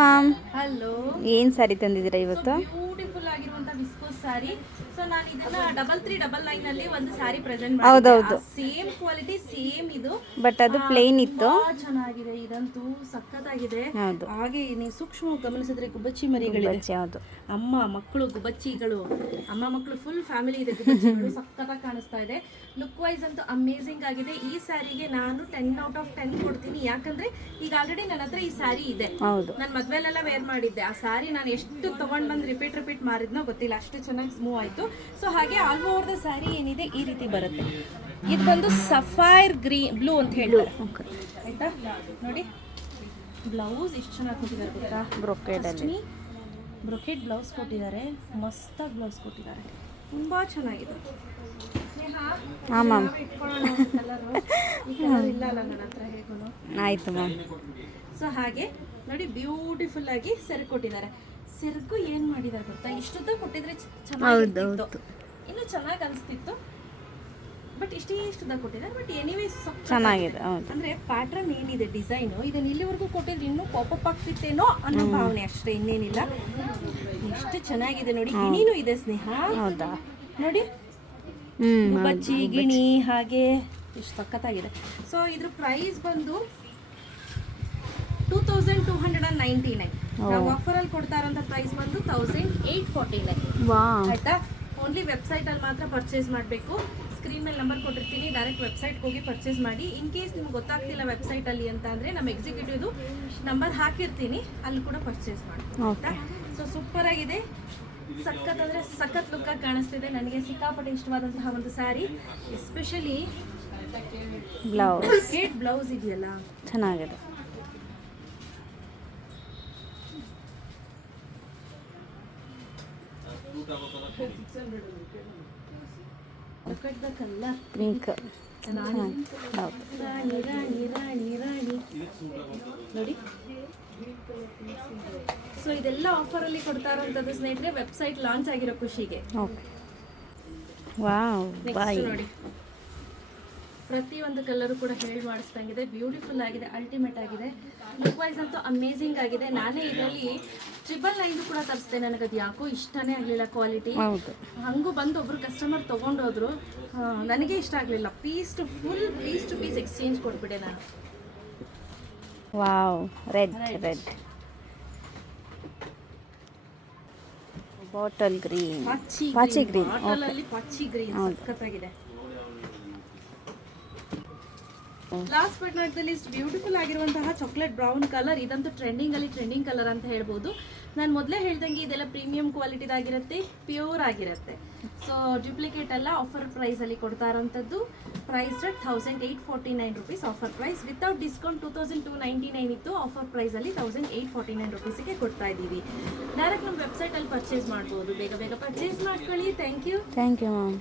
Ma'am. Hello. ಏನು ಸ್ಯಾರಿ ತಂದಿದ್ದೀರಾ ಇವತ್ತು? Beautiful ಆಗಿರುವಂತ ವಿಸ್ಕೋಸ್ ಸ್ಯಾರಿ. ಸೊ ನಾನು ಇದನ್ನ 3399 ಅಲ್ಲಿ ಒಂದು ಸ್ಯಾರಿ ಪ್ರೆಸೆಂಟ್ ಹೌದೌದು. ಸೇಮ್ ಕ್ವಾಲಿಟಿ ಸೇಮ್ ಇದು, ಬಟ್ ಅದು ಪ್ಲೇನ್ ಇತ್ತು. ತುಂಬಾ ಚೆನ್ನಾಗಿದೆ. ಇದಂತೂ ಸಖತ್ತಾಗಿದೆ. ಹೌದು. ಹಾಗೆ ನೀವು ಸೂಕ್ಷ್ಮವಾಗಿ ಗಮನಿಸಿದ್ರೆ ಗುಬ್ಬಚ್ಚಿ ಮರಿಗಳಿದೆ. ಹೌದು. ಅಮ್ಮ ಮಕ್ಕಳು ಗುಬ್ಬಚ್ಚಿಗಳು, ಅಮ್ಮ ಮಕ್ಕಳು ಫುಲ್ ಫ್ಯಾಮಿಲಿ ಇದೆ. ಗುಬ್ಬಚ್ಚಿಗಳು ಸಖತ್ತಾಗಿ ಕಾಣಿಸ್ತಾ ಇದೆ. ಲುಕ್ ವೈಸ್ ಅಂತೂ ಅಮೇಸಿಂಗ್ ಆಗಿದೆ. ಈ ಸ್ಯಾರಿಗೆ ನಾನು 10/10 ಕೊಡ್ತೀನಿ. ಯಾಕಂದ್ರೆ ಈಗ ಆಲ್ರೆಡಿ ನನ್ನ ಹತ್ರ ಈ ಸ್ಯಾರಿ ಇದೆ. ಹೌದು. ನಾನು ಮದ್ವೆಲೆಲ್ಲ ವೇರ್ ಮಾಡಿದ್ದೆ. ಆ ಸ್ಯಾರಿ ನಾನು ಎಷ್ಟು ತಗೊಂಡ್ ಬಂದು ರಿಪೀಟ್ ಮಾರಿದ್ನೋ ಗೊತ್ತಿಲ್ಲ, ಅಷ್ಟು ಚೆನ್ನಾಗಿ ಮೂವ್ ಆಯ್ತು. ಸೊ ಹಾಗೆ ಆಲ್ ಓವರ್ ದ ಸ್ಯಾರಿ ಏನಿದೆ ಈ ರೀತಿ ಬರುತ್ತೆ. ಇದು ಬಂದು ಸಫೈರ್ ಬ್ಲೂ ಅಂತ ಹೇಳಿ, ಆಯ್ತಾ? ನೋಡಿ ಬ್ಲೌಸ್ ಎಷ್ಟು ಚೆನ್ನಾಗಿ ಕೊಟ್ಟಿದ್ದಾರೆ ಗೊತ್ತಾ? ಬ್ರೊಕೆಟ್ ಬ್ಲೌಸ್ ಕೊಟ್ಟಿದ್ದಾರೆ. ಮಸ್ತಾಗಿ ಬ್ಲೌಸ್ ಕೊಟ್ಟಿದ್ದಾರೆ, ತುಂಬಾ ಚೆನ್ನಾಗಿದೆ. ಹಾಂ ಮ್ಯಾಮ್. ಇಲ್ಲ ಅಲ್ಲ ನನ್ನ ಹತ್ರ ಹೇಗೂ. ಆಯಿತು ಮ್ಯಾಮ್. ಸೊ ಹಾಗೆ ನೋಡಿ ಬ್ಯೂಟಿಫುಲ್ ಆಗಿ ಸೆರಗು ಕೊಟ್ಟಿದ್ದಾರೆ. ಸೆರಗು ಏನ್ ಮಾಡಿದ್ದಾರೆ ಗೊತ್ತಾ? ಇಷ್ಟುದ್ದ ಕೊಟ್ಟಿದ್ರೆ ಚೆನ್ನಾಗಿತ್ತು, ಇನ್ನು ಚೆನ್ನಾಗಿ ಅನಿಸ್ತಿತ್ತು. ಬಟ್ ಇಷ್ಟುದ್ದ ಕೊಟ್ಟಿದ್ದಾರೆ. ಬಟ್ ಎನಿವೇ ಚೆನ್ನಾಗಿದೆ. ಅಂದ್ರೆ ಪ್ಯಾಟ್ರನ್ ಏನಿದೆ ಡಿಸೈನು, ಇದನ್ನ ಇಲ್ಲಿವರೆಗೂ ಕೊಟ್ಟಿದ್ರೆ ಇನ್ನೂ ಪಾಪಪ್ ಆಗ್ತಿತ್ತೇನೋ ಅನ್ನೋ ಭಾವನೆ ಅಷ್ಟೇ, ಇನ್ನೇನಿಲ್ಲ. ಎಷ್ಟು ಚೆನ್ನಾಗಿದೆ ನೋಡಿ. ಗಿಣಿನೂ ಇದೆ ಸ್ನೇಹ. ಹೌದಾ? ನೋಡಿ ಬಚ್ಚಿ ಗಿಣಿ ಹಾಗೆ ಇಷ್ಟು ಸಖತ್ತಾಗಿದೆ. ಸೊ ಇದ್ರ ಪ್ರೈಸ್ ಬಂದು 2299. ನಾವು ಆಫರ್ ಅಲ್ಲಿ ಕೊಡ್ತಾ ಇರೋಂಥ ಪ್ರೈಸ್ ಬಂದು 1849. ಆಯ್ತಾ? ಓನ್ಲಿ ವೆಬ್ಸೈಟ್ ಅಲ್ಲಿ ಮಾತ್ರ ಪರ್ಚೇಸ್ ಮಾಡಬೇಕು. ಸ್ಕ್ರೀನ್ ಮೇಲೆ ನಂಬರ್ ಕೊಟ್ಟಿರ್ತೀನಿ, ಡೈರೆಕ್ಟ್ ವೆಬ್ಸೈಟ್ಗೆ ಹೋಗಿ ಪರ್ಚೇಸ್ ಮಾಡಿ. ಇನ್ ಕೇಸ್ ನಿಮ್ಗೆ ಗೊತ್ತಾಗ್ತಿಲ್ಲ ವೆಬ್ಸೈಟ್ ಅಲ್ಲಿ ಅಂತ ಅಂದ್ರೆ ನಮ್ಮ ಎಕ್ಸಿಕ್ಯೂಟಿವ್ದು ನಂಬರ್ ಹಾಕಿರ್ತೀನಿ, ಅಲ್ಲಿ ಕೂಡ ಪರ್ಚೇಸ್ ಮಾಡಿ. ಆಯ್ತಾ? ಸೊ ಸೂಪರ್ ಆಗಿದೆ, ಸಖತ್ ಅಂದರೆ ಸಖತ್ ಲುಕ್ಕಾಗಿ ಕಾಣಿಸ್ತಿದೆ. ನನಗೆ ಸಿಕ್ಕಾಪಟ್ಟೆ ಇಷ್ಟವಾದಂತಹ ಒಂದು ಸ್ಯಾರಿ, ಎಸ್ಪೆಷಲಿ ಬ್ಲೌಸ್ ಇದೆಯಲ್ಲ ಚೆನ್ನಾಗಿದೆ. ಪಿಂಕ್ ನೋಡಿ. ಸೊ ಇದೆಲ್ಲ ಆಫರ್ ಅಲ್ಲಿ ಕೊಡ್ತಾ ಇರೋಂಥದ್ದು ಸ್ನೇಹಿತರೆ, ವೆಬ್ಸೈಟ್ ಲಾಂಚ್ ಆಗಿರೋ ಖುಷಿಗೆ. ನೋಡಿ ಪ್ರತಿಯೊಂದು ಕಲರು ಕೂಡ ಹೇಳಿ ಮಾಡಿಸ್ದಂಗಿದೆ. ಬ್ಯೂಟಿಫುಲ್ ಆಗಿದೆ, ಅಲ್ಟಿಮೇಟ್ ಆಗಿದೆ. ಲುಕ್ ವೈಸ್ ಅಂತೂ ಅಮೇಸಿಂಗ್ ಆಗಿದೆ. ನಾನೇ ಇದರಲ್ಲಿ 999 ಕೂಡ ತರಿಸಿದೆ. ನನಗದು ಯಾಕೋ ಇಷ್ಟನೇ ಆಗಲಿಲ್ಲ ಕ್ವಾಲಿಟಿ. ಹಂಗೂ ಬಂದು ಒಬ್ರು ಕಸ್ಟಮರ್ ತೊಗೊಂಡೋದ್ರು, ನನಗೆ ಇಷ್ಟ ಆಗಲಿಲ್ಲ. ಪೀಸ್ ಟು ಪೀಸ್ ಎಕ್ಸ್ಚೇಂಜ್ ಕೊಟ್ಬಿಟ್ಟೆ ನಾನು. ರೆಡ್ ಬಾಟಲ್ ಗ್ರೀನ್, ಪಾಚಿ ಗ್ರೀನ್. ಪಾಚಿ ಗ್ರೀನ್ ಸಖತ್ತಾಗಿದೆ. Last but not the least beautiful ಆಗಿರುವಂತಹ ಚಾಕ್ಲೇಟ್ ಬ್ರೌನ್ ಕಲರ್. ಇದಂತೂ ಟ್ರೆಂಡಿಂಗ್ ಕಲರ್ ಅಂತ ಹೇಳ್ಬೋದು. ನಾನು ಮೊದಲೇ ಹೇಳ್ದಂಗೆ ಇದೆಲ್ಲ ಪ್ರೀಮಿಯಂ ಕ್ವಾಲಿಟಿದಾಗಿರುತ್ತೆ, ಪ್ಯೂರ್ ಆಗಿರುತ್ತೆ. ಸೊ ಡ್ಯೂಪ್ಲಿಕೇಟ್ ಎಲ್ಲ ಆಫರ್ ಪ್ರೈಸ್ ಅಲ್ಲಿ ಕೊಡ್ತಾ ಇರೋಂಥದ್ದು. Price 1849 rupees offer price. Without discount 2299 ಇತ್ತು. ಆಫರ್ ಪ್ರೈಸ್ ಅಲ್ಲಿ 1849 ರುಪೀಸ್ಗೆ ಕೊಡ್ತಾ ಇದ್ದೀವಿ. ಡೈರೆಕ್ಟ್ ನಮ್ಮ ವೆಬ್ಸೈಟ್ ಅಲ್ಲಿ ಪರ್ಚೇಸ್ ಮಾಡ್ಬೋದು. ಬೇಗ ಪರ್ಚೇಸ್ ಮಾಡ್ಕೊಳ್ಳಿ. Thank you ma'am.